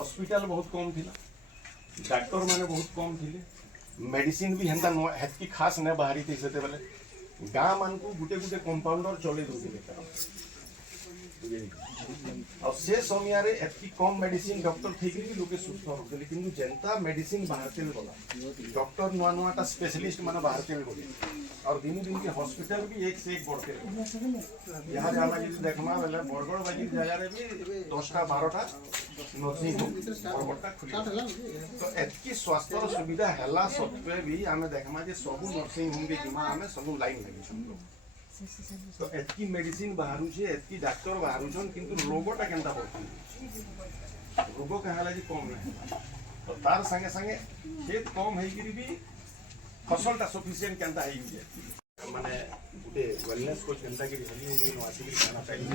Hospital बहुत कम थी, doctor मैंने बहुत कम थी, मेडिसिन भी हेन्ता हेतकी खास नहीं बाहरी थी से गाँ मान को गुटे गुटे कंपाउंडर चले दूसरे और से समय एतकी कम मेडिसिन डॉक्टर ठीक लोके सुस्थ होते कि जेनता मेडिसिन बाहर गला डॉक्टर नुआ नुआटा स्पेशलिस्ट मान बाहर गले और दिन दिन के हॉस्पिटल भी एक से एक बढ़ते रहे। यहाँ जाना जी देखमा बेले बरगढ़ बाजी जगह भी 10टा 12टा नर्सिंग होम बरगढ़टा खुली तो एतकी स्वास्थ्य सुविधा हैला सत्वे भी आमे देखमा जे सब नर्सिंग होम के जिमा आमे सब लाइन लगी तो एतकी मेडिसिन बाहर एतकी डाक्टर बाहर किंतु रोगटा केनता बढ़ती रोग कहाँ लगी कम नहीं तो तार संगे संगे खेत कम है भी फसलटा सफिशिएंट केनता है माने गुटे वेलनेस कोच केनता के हली उन्हीं नवासी खाना चाहिए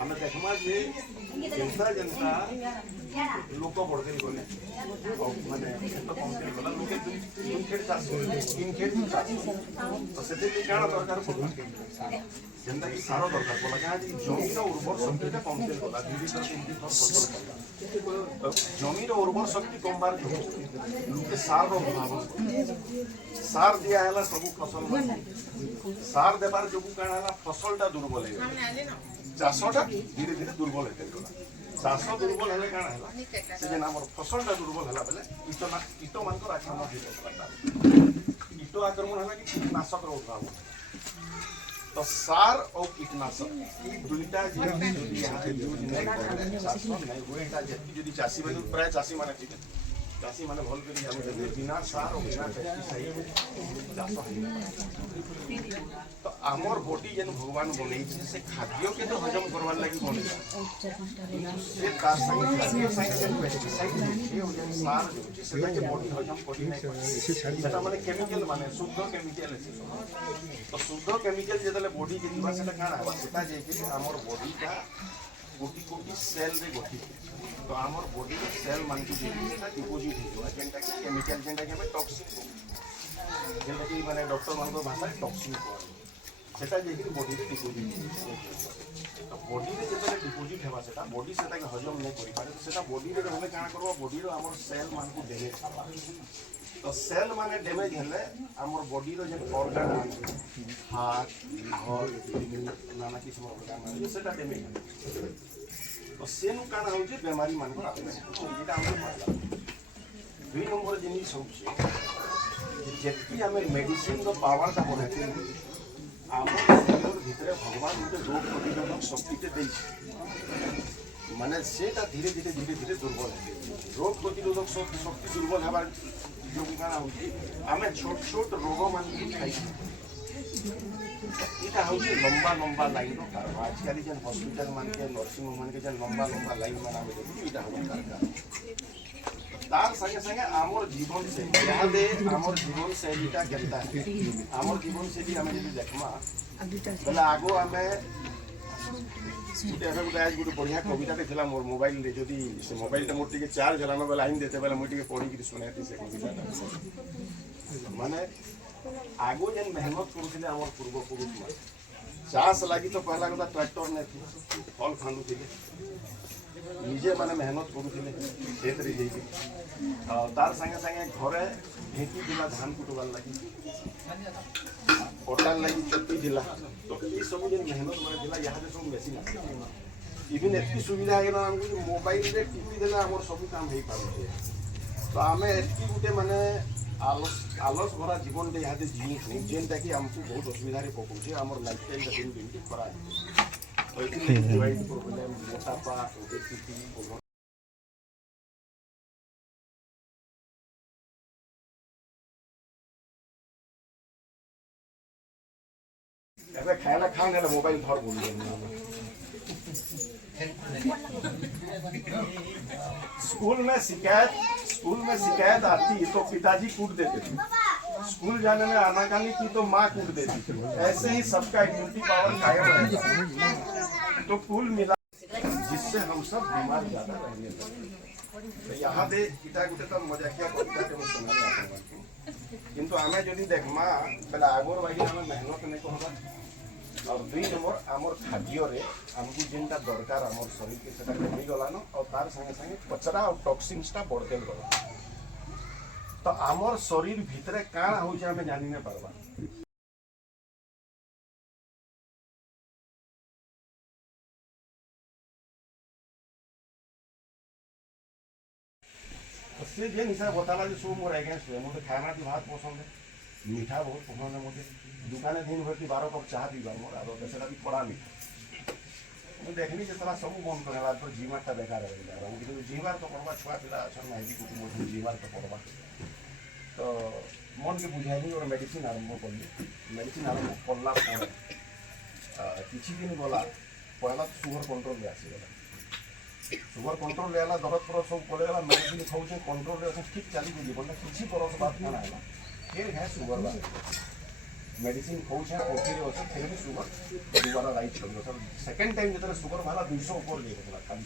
आमे देखमा जे जनता जनता लोक बढ़ते गले माने तो कम के गला लोके तीन खेत चाष तीन खेत चाष तो सेते भी काना दरकार पड़ला जेंता कि सारो दरकार पड़ला का जमीन उर्वर शक्तिटा कम के गला धीरे धीरे फसल जमीन उर्वर शक्ति कम बार लोके सार रो अभाव सार दिया हैला सब फसल सार देबार जोगु काना हैला फसलटा दुर्बल है चाषटा धीरे धीरे दुर्बल होते गला चाष दुर्बल हेले काना हैला से जेना हमर फसलटा दुर्बल हैला बेले कीट मानकर आक्रमण होता कीट आक्रमण हैला कि कीटनाशक रो उठाव तो सार और कीटनाशक ई दुईटा जदी यहाँ यूज नहीं करे चाष नहीं होएटा जदी चाषी माने प्राय चाषी माने ठीक चाषी माने भल करी हम बिना सार और बिना पेस्टिसाइड चाष तो आमर बॉडी जेन भगवान बनै से खाद्य के तो हजम करवार लागि बनै से तार संगे खाद्य संगे पेस्टिसाइड जे हो जेन सार जे सेटा के बॉडी हजम करि नै सेटा माने केमिकल माने शुद्ध केमिकल है तो शुद्ध केमिकल जेतले बॉडी के दिबा सेटा काना हबा सेटा जे कि आमर बॉडी का कोटी कोटी सेल रे गठित तो आमर बॉडी के सेल मान के सेटा डिपोजिट हो जेनटा कि केमिकल जेनटा कि हमें टॉक्सिन जेनटा कि माने डॉक्टर मान को भाषा टॉक्सिन सेटा जे कि बॉडी रे डिपोजिट तो बॉडी रे जेतले डिपोजिट हेबा सेटा बॉडी सेटा के हजम नै करि पारे सेटा बॉडी रे हमें काना करबा बॉडी रो हमर सेल मान को डैमेज हबा तो सेल माने डैमेज हेले हमर बॉडी रो जे ऑर्गन हार्ट लिवर नाना किस्म ऑर्गन माने सेटा डैमेज तो सेनु काना हो जे बीमारी मान को आबे एटा हमर मानला दुई नंबर जिनिस होछि जेति हमें मेडिसिन रो पावर ता बढ़ाते आमर शरीर भितर भगवान गोटे रोग प्रतिरोधक शक्ति माने सेटा धीरे धीरे धीरे धीरे दुर्बल है रोग प्रतिरोधक शक्ति दुर्बल हबार जो काना होछि आमे छोट छोट रोग मान के खाइ इटा होछि लंबा लंबा लाइन रो कारण आजकल जेन हॉस्पिटल मान के नर्सिंग होम मान के जेन लंबा लंबा लाइन माना देखि इटा हो कारण तार संगे संगे आमर जीवन से यहाँ दे आमर जीवन शैलीटा केनता है आमर जीवन शैली हमें जब देखमा बोले आगो हमें गुटे आज गोटे बढ़िया कविता देखला मोर मोबाइल रे जदी से मोबाइल मोर टिके चार्ज हलाना बेला लाइन देते बेला मोर टिके पढ़ी कि सुनाती से कविता माने आगो जेन मेहनत करूथिले हमर पूर्व पुरुष चाष लागि तो पहला कथा ट्रैक्टर नै थी फल खांदु थिले निजे माने मेहनत करूथिले खेत रे जेकी तार संगे संगे घरे ढेकी दिला धान कुटवार लागि पटाल लागि चट्टी दिला तो ई सब जेन मेहनत माने दिला यहाँ से सब मेसिन आसी इवन एतकी सुविधा है ना हमको मोबाइल रे टीवी देला हमर सब काम हेई पारो तो आमे एतकी गुटे माने आलस भरा जीवन दे यहाँ जीवन जेनटा कि हमको बहुत असुविधा रे पकड़े हमर लाइफस्टाइल दा दिन दिन खराब तो इतने डिवाइड प्रॉब्लम मोटापा ओबेसिटी ऐसा खाना खाने वाला मोबाइल धर बोल स्कूल में शिकायत आती तो पिताजी कूट देते थे स्कूल जाने में आनाकानी की तो माँ कूट देती थी ऐसे ही सबका इम्यूनिटी पावर कायम रहता तो कुल मिला जिससे हम सब बीमार ज्यादा रहने लगे यहाँ दे इटा गुटे तो मजाकिया कविता के सुना किंतु आमे जदी देखमा बेला आगोर बागी हमें मेहनत नहीं करबा और दुई नंबर आमर खाद्य आमको जेनटा दरकार आमर शरीर के सेटा कमी गलान और तार संगे संगे कचरा और टॉक्सिन्सटा बढ़ते गला तो आमर शरीर भितरे काण होउछ हमें जानि न पारबा से जे हिसाब बताला जो सब मोर अगेंस्ट है मुझे खाना भी भात पसंद है मीठा बहुत पसंद है मुझे दुकाने दिन भर 12 कप चाह पीबार मोर आदत है सेटा भी पड़ा मीठा मैं देखनी जे तला सब बंद करेला पर जीवारटा बेकार हो गया हम किछु जीवार तो करबा छुआ पिला अछन माइदी कुटुम जीवार तो करबा तो मन के बुझाइली और मेडिसिन आरंभ करली मेडिसिन आरंभ करला पर किछि दिन गला पहला सुगर कंट्रोल में आसी गला सुगर कंट्रोल लेला दरद पर सब पड़ेगा मेडिसिन खाऊे कंट्रोल रे ठीक चली जीवन किसी बरस बात ना आएगा फिर है सुगर बा मेडिसिन खाऊे ओके रे ओसे फिर भी सुगर दोबारा राइट कर सर सेकंड टाइम जतरे सुगर वाला 200 ऊपर ले गला खाली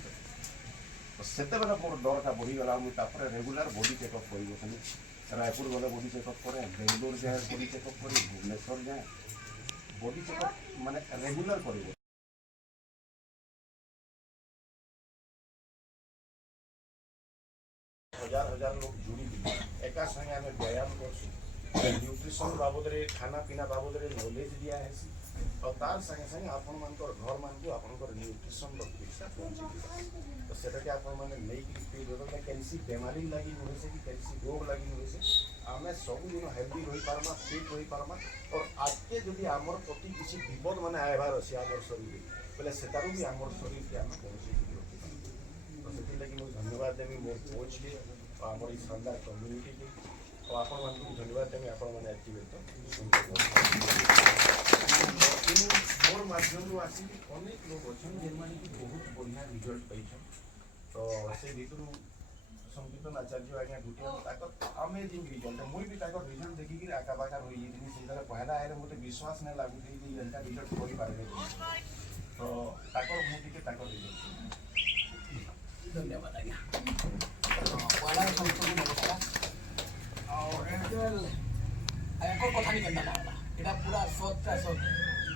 तो सेते बेला मोर डर का बढ़ी गला मु तापर रेगुलर बॉडी चेकअप करी बसनी रायपुर गले बॉडी चेकअप करे बेंगलोर जाए बॉडी चेकअप करी भुवनेश्वर जाए बॉडी चेकअप माने रेगुलर करी हजार हजार लोग जुड़ी एका संगे आम व्यायाम कर न्यूट्रिशन बाबद खाना पीना बाबद नॉलेज दिया है और तार संगे संगे आपण मान घर मान को आपण न्यूट्रिशन शिक्षा पहुँचे तो सेटा आपण मैंने नहीं जो कैसी बेमारी लगी नुहे से कि कैसी रोग लगी नुहे से आम सब दिन हेल्दी रही पार्मा फिट रही पार्मा और आज के जब आमर प्रति किसी विपद मैंने आयबार अच्छे आम शरीर बोले सेटारू भी आम शरीर के आम पहुँचे तो से लगी मुझे धन्यवाद देवी मोर कोच के और आम शानदार कम्युनिटी के और आपण मान धन्यवाद देवी आपण मैंने एक्टिवेट मोर माध्यम आसिक अनेक लोग अच्छे जेमाने की बहुत बढ़िया रिजल्ट पाई तो से भर संकीर्तन आचार्य आज्ञा गुटे अमेजिंग रिजल्ट मुझे भी रिजल्ट देखिक आका बाका रही से पहला आए मतलब विश्वास नहीं लागू थी एंता रिजल्ट कर पारे तो मुझे रिजल्ट धन्यवाद आज्ञा पहला संस्थान नमस्कार और एक कथा नहीं कहना लागला यहाँ पूरा सत्या सत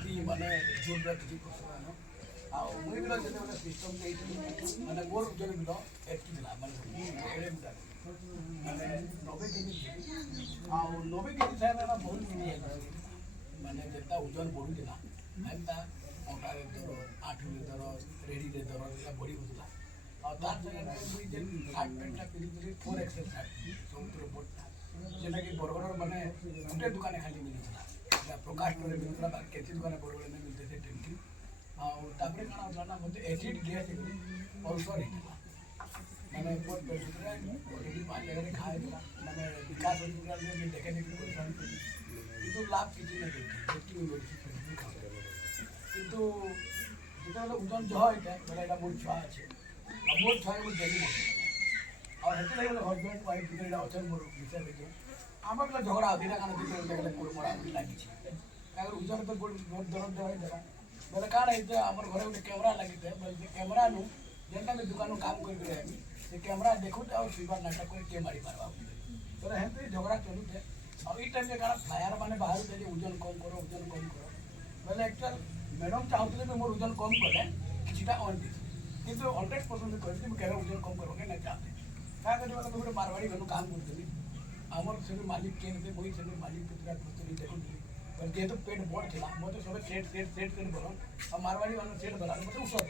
कि माने जोर किसी मुझे भी जो सिस्टम माने मोर जो भी एटकी माने माने 90 केजी और 90 केजी था ना बहुत केजी माने जितना ओजन बढ़ुला एंता अंटारे दर 8 दर रेडी रे दर बढ़ी होता और तार जगह मुई जे शार्ट पैंटा पिली 4 एक्सेल शार्ट समुद्र बोट जेना कि बरगड़ माने गुटे दुकाने खाली मिलता प्रकाश टोरे मिलता बाकी केती दुकाने बरगड़ में मिलते थे टेंकी और तापरे काना होता ना मते एसिड गैस और सॉरी माने बहुत बेटर ऑलरेडी 5 जगह खाए दिला माने विकास हॉस्पिटल में देखे देखी परेशान किंतु लाभ किछि नहीं देती जेती मेडिसिन खाते किंतु जेटा ओजन जह होता बोले एटा मोर छुआ আছে मोर छुआ को जल्दी और हेते लगे हस्बैंड वाइफ भितर एटा अचन मोर विचार देखिए आम पे झगड़ा होती है देखले मोर मोड़ा लगी अगर ओजन तो बहुत दर्द देवा बोले काण है आम घर गोटे कैमेरा लगी बोले कैमेरा नु जेनटा में दुकान काम कर कैमेरा देखो और सुइबार नाटक कर के मारी पारबा बोले हेते झगड़ा चलुते और ई टाइम काण फ्लायर माने बाहर दे ओजन कम करो बोले एक्चुअल मैडम चाहते मोर ओजन कम कले किछटा ऑन दे किंतु 100% कहते मैं ओजन कम करोगे नहीं चाहते क्या करें गोटे मारवाड़ी घर काम करती आमर से मालिक के वही से मालिक पुतरा पुत्री देखुन जेहेतु पेट बड़ था मतलब सब सेट कर बोल और मारवाड़ी वाला सेट बोला मतलब उसत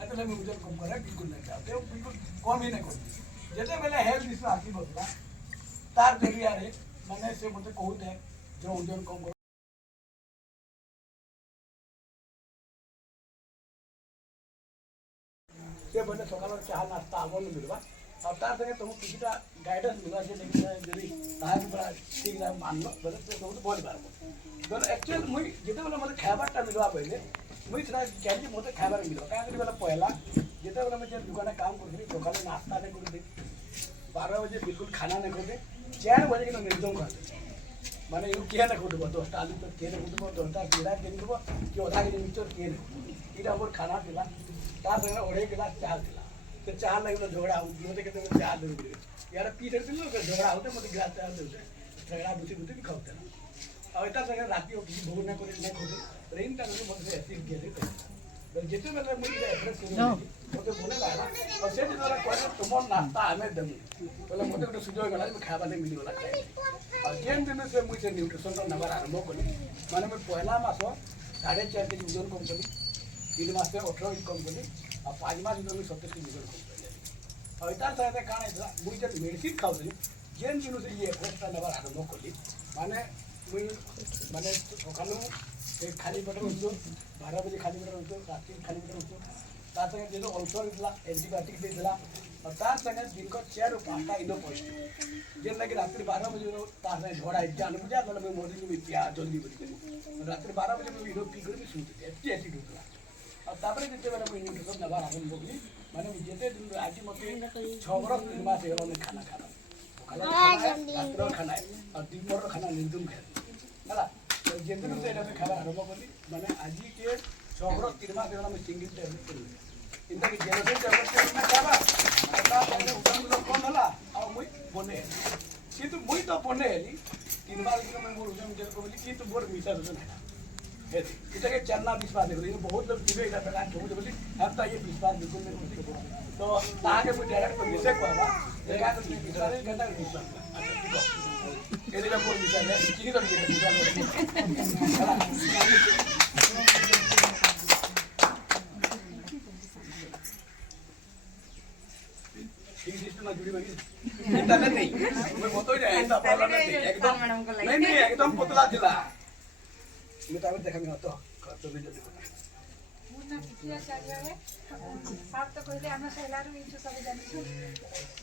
लगे मैं ओजन कम करे बिल्कुल नहीं चाहते बिल्कुल कम ही नहीं करते जिते बेले हेल्थ इश्यू आसी बसला तार जरिया मैंने से मत कहते जो ओजन कम बोले सकाल चाह नास्ता आवन मिलवा और तार संगे तुमको किसीटा गाइडेंस मिलवा जी ताकि पूरा ठीक है मान लो बोले तो बहुत बार बोले एक्चुअल मुई जिते बोले मतलब खाबारटा मिलवा पहले मुई थोड़ा कैंटी मत खाबार मिलवा क्या बोले पहला जिते बोले मैं दुकान काम करती सकाल नास्ता नहीं करते 12 बजे बिल्कुल खाना नहीं करते 4 बजे कि निर्जम करते माने यू किए ना खोटब 10टा आलू तो किए खोटब 10टा पेड़ा किन देव कि आधा केजी मिक्सचर किए यहाँ मोर खाना था तार संगे 2.5 गिलास चाह था तो चाह लगे झगड़ा मत कहते चाह दे यार पी सकते झगड़ा होते मत गिलास चाह दे झगड़ा बुझी बुझी भी खाते और एटा संगे राति किसी भोग ना करे ना खोदे ट्रेन टा मते एसिड गेले जेते बेले मुई एड्रेस सुनो मते बोले लाला और से दिन वाला कोन तुम नाश्ता हमें दमु बोले मते गोटे सुजो गला में खाबा ने मिली वाला और जेन दिन से मुई से न्यूट्रिशन रा नंबर आरंभ कली माने मैं पहला मास 4.5 केजी वजन कम कली 3 मास से 18 कम कली और 5 मास में 27 केजी वजन कम कली और इतार साथे काने मुई जे मेडिसिन खाउली जेन दिन से ये एड्रेस रा नंबर आरंभ कली माने मुई माने सकालू खाली पेट उठो 12 बजे खाली पेट उठो राति खाली पेट उठो तार संगे जो अल्सर दिला एंटीबायोटिक देला और तार संगे दिन को 4 और 5 इनो पौष्टिक जेन लगे रात्रि 12 बजे तार संगे झोड़ा जान बुझा गले मैं मॉर्निंग में पिया जल्दी बड़ी रात्रि 12 बजे मैं इनो पी कर भी सुते एटी दूसरा और तापर जेते बेला मैं न्यूट्रिशन नबा आरंभ बोली माने जेते दिन आज मते 6 बरस 3 मास एलो ने खाना खाना और दिन पर खाना निर्दम खाए हला जेते से एटा खाना आरंभ बोली माने आज के 6 बरस 3 मास एलो मैं सिंगल टेबल इंदा के जेनरेशन टेबल में खाबा ता पहले उठन कोन हला और मुई बने किंतु मुई तो बने हली 3 बार के मैं मोर उठन जे बोली कि तो बोर मिसा दोसन है हेती इटा के चलना विश्वास देखो ये बहुत लोग दिबे इटा प्रकार ठोक बोली हम तो ये विश्वास बिल्कुल नहीं तो ताके मुई डायरेक्ट तो मिसे कहबा देखा तो विश्वास करता विश्वास अच्छा ठीक है एले का कोई विश्वास है किनी तो जुड़ी बनी इंटरनेट नहीं मैं बोतो ही ऐसा प्रॉब्लम नहीं एकदम नहीं एकदम पतला दिला मैं तो देखा मैं तो तो भी जल्दी मुना किया चाहिए है साथ तो कहले हम सेलार इछु सब जानि छु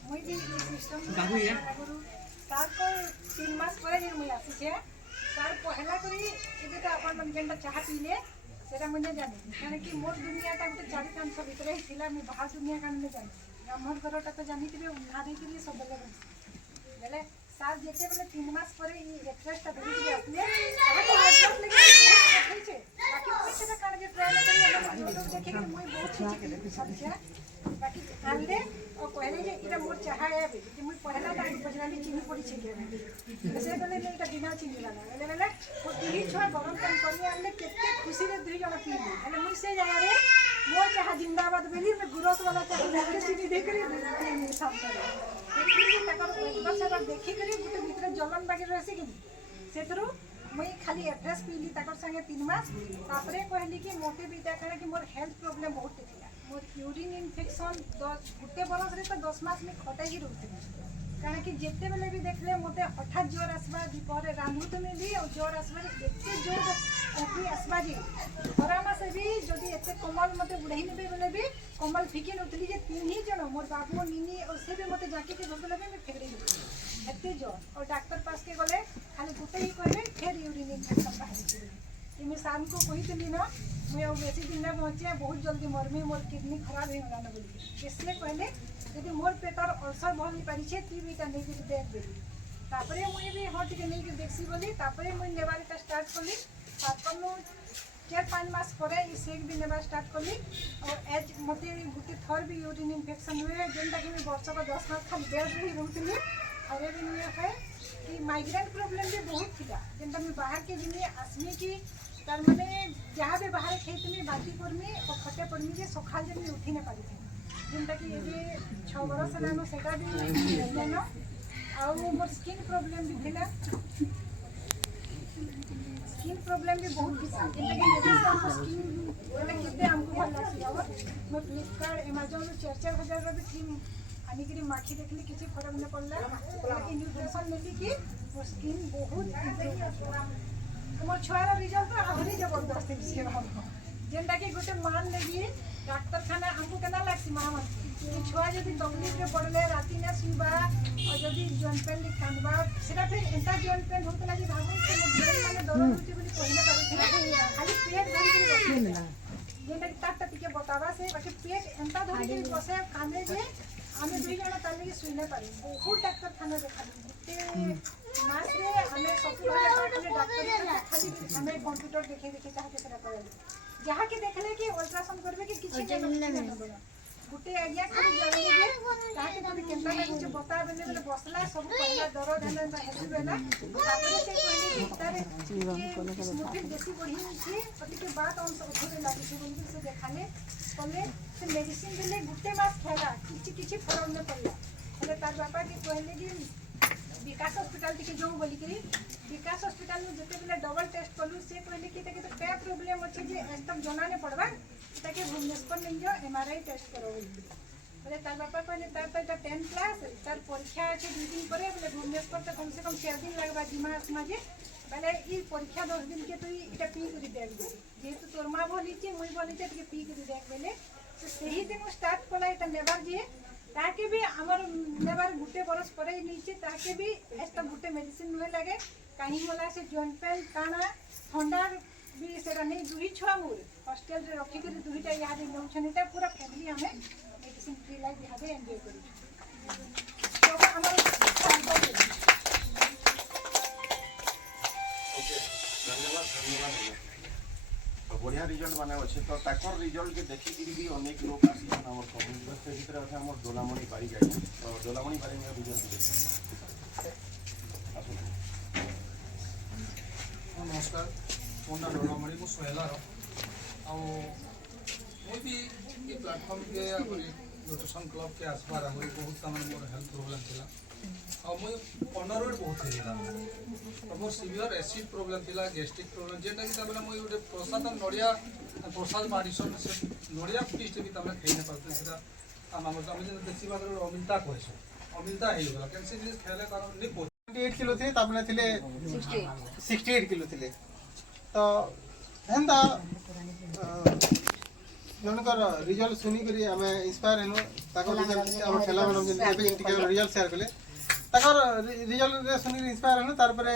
मुई भी सिस्टम बाबू है साथ को 3 मास परे जे मुई आसी छे सार पहला करी एटा अपन मन जेंटा चाह पीले सेरा मुने जानि काहे कि मोर दुनिया ता गुटे 4-5 भीतर ही थिला मैं बाहर दुनिया कान में जानि हमर घरटा तो जानि दिबे उन्हा दे के सब बेले साल जेते बेले 3 मास परे ई एक्सरसाइज धरि के आसले ताके एडजस्ट लगे छै बाकी कोई से कान के ट्रायल करी हम यूट्यूब देखे के मुई बहुत चीज सब छै बाकी आले और कहले जे इटा मोर चाहा है कि मुई पहला टाइम बजराली चीनी पड़ी छै के से कहले नै इटा बिना चीनी वाला ले वो तीन छोरा गरम पानी करनी आले केते खुशी रे दुई जण पी ले मुई से जाय रे मोर चाहा जिंदाबाद बेली में गुरत वाला चाहा लेके चीनी दे करी सब करे लेकिन तकर बस देखि करी गुटे भीतर जलन बाकी रहसी कि सेतरो मुई खाली एड्रेस पीली तकर संगे 3 मास तापरे कहली कि मोटे बीता करे कि मोर हेल्थ प्रॉब्लम बहुत थिला मोर यूरिन इन्फेक्शन 10 गुटे बरस रे तो 10 मास में खटाई ही रहते कारण कि जेते बेले भी देखले मोटे हठात जोर आसबा दीपरे रांधुत में भी और जोर आसबा एते जोर कॉफी आसबा जी खरा मास भी जदी एते कमल मते बुढ़ाई नेबे बेले भी कमल फिकी नथली जे 3 ही जण मोर बाबू नीनी और से भी मते जाके के भगले में फेगड़ी एते जोर और डॉक्टर पास के गले खाली गुटे ही कहले फिर यूरिन इन्फेक्शन बाहर कि मैं शाम को कही ना मैं और बेसी दिन में पहुंचे बहुत जल्दी मरमी मोर किडनी खराब हो गला बोली इसलिए कहले यदि मोर पेटर अल्सर भल नहीं पारी छे ती बीटा नहीं कि देख देली तापरे मुई भी हट के नहीं कि देखसी बोली तापरे मुई नेबारटा स्टार्ट करली तापनु 4-5 मास परे ई सेक भी नेबा स्टार्ट करली और एज मते गुटे थर भी यूरिन इन्फेक्शन हुए जेंटा कि मैं वर्ष का 10 मास खाली बेड रे रहउतली और ए भी नहीं है कि माइग्रेन प्रॉब्लम भी बहुत थिला जेंटा मैं बाहर के जिनी आसमी की तार माने जहाँ भी बाहर खेत में बाती करमी और खटे पड़मी जे सखाल जन उठी न पारी जेंटा कि ये 6 बरस लानो सेटा भी लेनो आ मोर स्किन प्रॉब्लम भी थिला स्किन प्रॉब्लम भी बहुत थिला जेंटा कि यदि हमको स्किन वाला किते हमको भल लागसी और मैं फ्लिपकार्ट अमेज़न में 4-4 हजार रो भी क्रीम आनी के माखी देखली किसी फरक न पड़ला लेकिन न्यूट्रिशन मिली कि वो स्किन बहुत इम्प्रूव मोर छुआर रिजल्ट तो आधरी जबरदस्त से जेंटा कि गोटे मान लेगी डॉक्टर खाना हमको केना लागसी महामती छुआ जदि तकलीफ में पड़ले राति ना सुबा और जदि जॉइंट पेन लिखानबा सेटा फिर एंटा जॉइंट पेन होतला जे भाबो से मोर माने दर्द होती बोली कहना पारे खाली पेट धरि के बसे जेंटा कि ताट टिके बतावा से बाकी पेट एंटा धरि के बसे काने जे आमे दुई जण ताले के सुइले पारी बहुत डॉक्टर खाना देखाली मास रे हमें सब डॉक्टर खाली हमें कंप्यूटर देखे चाहे सेटा करे जहाँ के देखले कि अल्ट्रासाउंड करबे कि किछि गुटे आइडिया खाली जाने जे ताके କେନ୍ତା ଲାଗୁଛି ବତା ବେଲେ ବେଲେ ବସଲା ସବୁ କହିଲା ଦରଦ ହେଲେ ହେସି ବେଲା ତାପରେ ସେ କହିଲେ ତାରେ ସ୍ମୋକିଂ ବେଶୀ ବଢି ଯାଇଛି ଟିକେ ବାତ ଅଂଶ ଉଠରେ ଲାଗିଛି ବୋଲି ସେ ଦେखाଲେ କଲେ ସେ ମେଡିସିନ ଦେଲେ ଗୋଟେ ମାସ ଖାଇଲା କିଛି ଫରକ ନ ପଡିଲା ହେଲେ ତାର ବାପା କି କହିଲେ କି विकास हॉस्पिटल टी जो बोलिकी विकास हॉस्पिटल में जिते बेले डबल टेस्ट कलु से कहले कि ताके तो क्या प्रॉब्लम अच्छे जे एकदम जना नहीं पड़वा ताके भुवनेश्वर नहीं जो एमआरआई टेस्ट करो बोले तार बापा कहले तार तो 10 क्लास तार परीक्षा अच्छे 2 दिन पर बोले भुवनेश्वर तो कम से कम 4 दिन लगवा जिमा आसमा जे बोले ई परीक्षा 10 दिन के तू इटा पी कर देख दे जेतु तोर मां बोली छी मुई बोली छी के पी कर देख बोले से सही दिन स्टार्ट कला इटा नेबार जे ताके भी हमर नेबार गुटे बरस परे नीचे ताके भी एस्ता गुटे मेडिसिन नुए लगे कहीं मला से जॉइंट पेन काना ठंडा भी सेरा नहीं दुही छुआ मोर हॉस्टल रे रखी कर दुहीटा याद नौ छनेटा पूरा फैमिली हमें मेडिसिन फ्री लाइफ याद एंजॉय करू तो हमर ओके धन्यवाद बढ़िया रिजल्ट माने अच्छे तो ताकर रिजल्ट के देखी भी अनेक लोग आसीछन हमर कम्युनिटी से भीतर আছে हमर डोलामणि बारी गाय तो डोलामणि बारी में रिजल्ट देखछन नमस्कार मोर ना डोलामणि मु सोहेलार आ भी ये प्लेटफॉर्म के न्यूट्रिशन क्लब के आसबार आम बहुत मोर हेल्थ प्रोब्लेम था आ मुझे अनरोड बहुत होता तो मोर सीवियर एसिड प्रोब्लेम था गैस्ट्रिक प्रोब्लेम जेटा कि तबला मुझे गोटे प्रसाद नड़िया प्रसाद मारिसन से नड़िया फीस्ट भी तबला खाई ना पाते से आम देसी भाषा अमिलता कहसु अमिलता होगा क्या से जिन खेले कारण नहीं 28 किलो थे तापने थिले 68 किलो थिले तो हेंदा जनकर रिजल्ट सुनी करी हमें इंस्पायर हेनु ताको रिजल्ट हम खेला मन जे एबे टिके रिजल्ट शेयर कले ताकर रिजल्ट रे सुनी इंस्पायर हेनु तार परे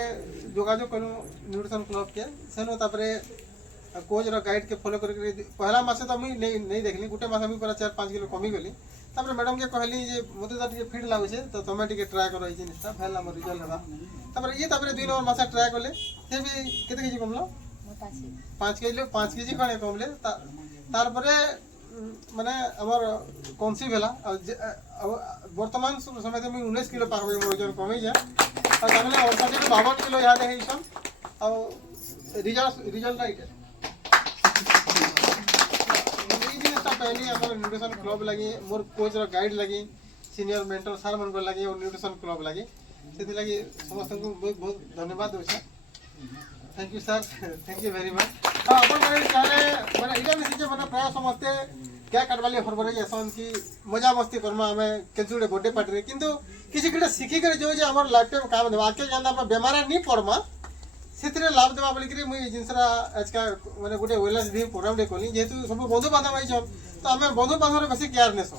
जोगाजोग कनु न्यूट्रिशन क्लब के सेनो तापरे कोच रो गाइड के फॉलो करके पहला मासे तो मुई नहीं देखली गुटे मासे मुई पूरा 4-5 किलो कमी गली तापर मैडम के कहली जे मते त टिके फिट लागुछे तो तमे टिके ट्राई करो ई जिनिसटा भेला हमर रिजल्ट हबा तापर ये तापर 2 नंबर मासे ट्राई करले से भी केते केजी कमलो 5 केजी कणे कमले तार परे माने हमर कौनसी भेला वर्तमान समय में 19 किलो पार होई मोर वजन कमी जा और तामले 52 किलो याद है ईसन और रिजल्ट राइट पहले हमारे न्यूट्रिशन क्लब लगी मोर कोच रो गाइड लगी सीनियर मेंटर सर मन को लगी और न्यूट्रिशन क्लब लगी से लगी समस्त को बहुत बहुत धन्यवाद दोस्त thank you sir thank you very much अपन माने चाहे माने इला मिसी जे माने प्राय समस्ते क्या काटवाली हरबरे जैसन की मजा मस्ती करमा हमें केजुडे बर्थडे पार्टी रे किंतु किसी किटे सिखी कर जो जे हमर लाइफ टाइम काम देबा आके जानदा हम बीमार नहीं पड़मा सेतरे लाभ देबा बोली कि मुई जिनसरा आज का माने गुटे वेलनेस भी प्रोग्राम दे कोली जेतु सब बंधु बांधव आइ छन तो हमें बंधु बांधव रे बेसी केयर नेसो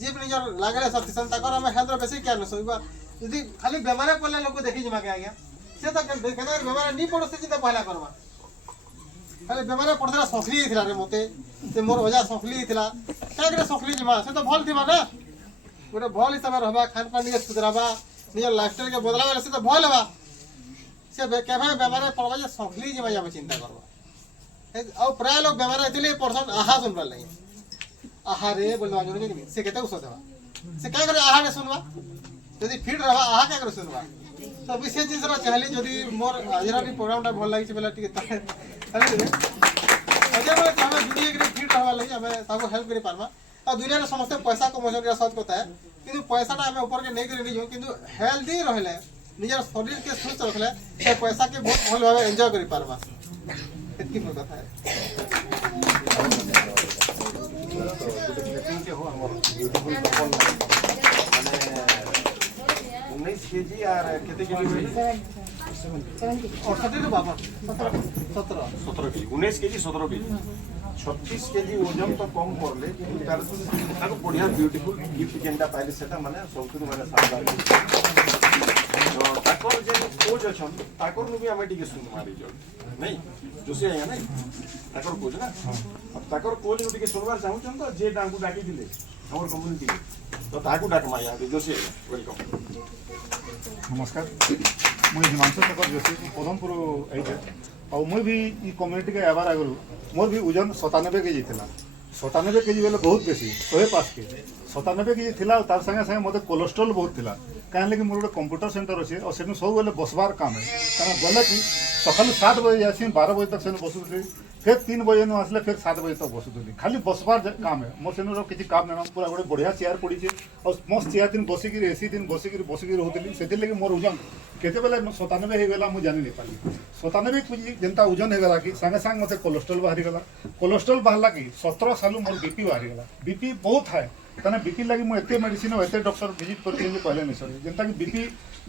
जीव निजर लागले सतिसन ताकर हमें हेल्थ रे बेसी केयर नेसो यदि खाली बीमार पड़ले लोग देखि जमा के आज्ञा से तो केना बीमार नहीं पड़ो से चिंता पहला करबा खाली बीमार पड़ला सफली थिला रे मते से मोर वजह सफली थिला कागरे सफली जमा से तो भल थिबा ना गोटे भल हिसाब रहबा खान पान के सुधराबा निजर लाइफस्टाइल के बदलाबा से तो भल हबा से केभे बेमारे पड़बा जे सफली जमा जाबे चिंता करबा और प्राय लोग बेमार हेतिले पर्सन आहा सुनबा लगे आहा रे बोलवा जोने कि से केते औषध हवा से का करे आहा रे सुनबा यदि फिट रहबा आहा का करे सुनबा तो विशेष चीज रो चाहली यदि मोर आजरा भी प्रोग्राम टा भल लागि छै बेला टिके अजय बोले हमें दुनिया के फिट रहबा लगी हमें ताको हेल्प करि पारमा और दुनिया रे समस्त पैसा कमोजन के सच कहता है किंतु पैसा टा हमें ऊपर के नहीं करि जो किंतु हेल्दी रहले निजर शरीर के सुस्त रखले से पैसा के बहुत भल भावे एंजॉय करि पारमा इतनी मोर कथा है के हो हमर ब्यूटीफुल कपल माने 19 केजी और केते केजी 70 बाबा 17 केजी 19 केजी 17 केजी 36 केजी वजन तो कम करले ताको बढ़िया ब्यूटीफुल गिफ्ट जेंटा पाइले सेटा माने सबथु माने शानदार तो ताकर जे कोच अछन ताकर नु भी हमें टिके सुन मारी जो नहीं जोसे आया नहीं ताकर कोच ना अब ताकर कोच नु टिके सुनबार चाहू छन तो जे डांगू डाकी दिले हमर कम्युनिटी तो ताकू डाक माया जोसे वेलकम नमस्कार मुझे हिमांशु शेखर जोशी पदमपुर आई और मुझे भी कम्युनिटी के आबार आगु मोर भी ओजन 97 केजी था 97 केजी बेले बहुत बेसी 105 के 97 केजी थिला तार संगे संगे मते कोलेस्ट्रॉल बहुत थिला काहे लगे मोर गोटे कंप्यूटर सेंटर अछि और सेनु सब बेले बसबार काम है कारण गले कि सकाल 7 बजे जासी 12 बजे तक सेनु बसुली फिर 3 बजे नु आसले फिर 7 बजे तक बसुली खाली बसबार काम है मोर सेनु किछि काम नै पूरा गोटे बढ़िया चेयर पड़ी छे और मस्त चेयर दिन बसी कि एसी दिन बसी कि रहउतली सेति लगे मोर ओजन केते बेले 97 हे गेला मु जानि नै पाली 97 केजी जेंता ओजन हे गेला कि संगे संग मते कोलेस्ट्रॉल बाहरी गेला कोलेस्ट्रॉल बाहरला कि 17 साल मोर बीपी बाहरी गेला बीपी बहुत है तने बीपी लगी मु एते मेडिसिन एते डॉक्टर विजिट करती जे पहले नहीं सरी जेंता कि बीपी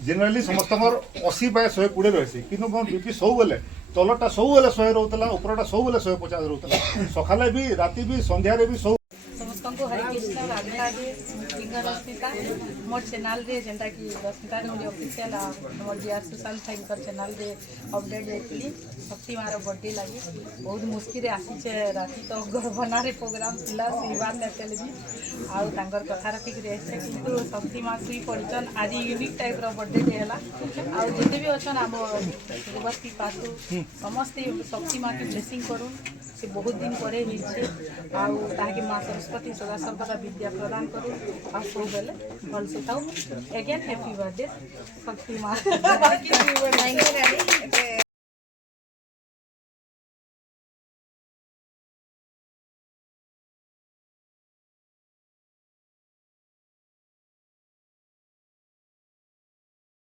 जनरली समस्तमर 80 बाय 120 रहसी किनु मोर बीपी सब बेले तलटा सब बेले 100 रहउतला ऊपरटा सब बेले 150 रहउतला सखाले भी राती भी संध्या रे भी सब समस्त हरे कृष्ण राधे राधे फिंगर रश्मिता मोर चैनल रे जेंटा कि रश्मिता नोडी ऑफिशियल मोर डियर सुशांत भाईकर चैनल रे अपडेट देती शक्ति मार बर्थडे लगी बहुत मुश्किल रे आसी छे राती तो गरबना रे प्रोग्राम थिला श्रीवान नेतल भी आउ तांकर कथा रखिक रे छे किंतु शक्ति मार सुई पड़चन आज यूनिक टाइप रो बर्थडे डे हला आउ जेते भी अछन हम देवती पासु समस्त शक्ति मार के ब्लेसिंग करू से बहुत दिन पर आउ ताकि माँ सरस्वती सदा सर्वदा विद्या प्रदान करूँ और सब बेले भल से थाऊ एगेन हैप्पी बर्थडे शक्ति माँ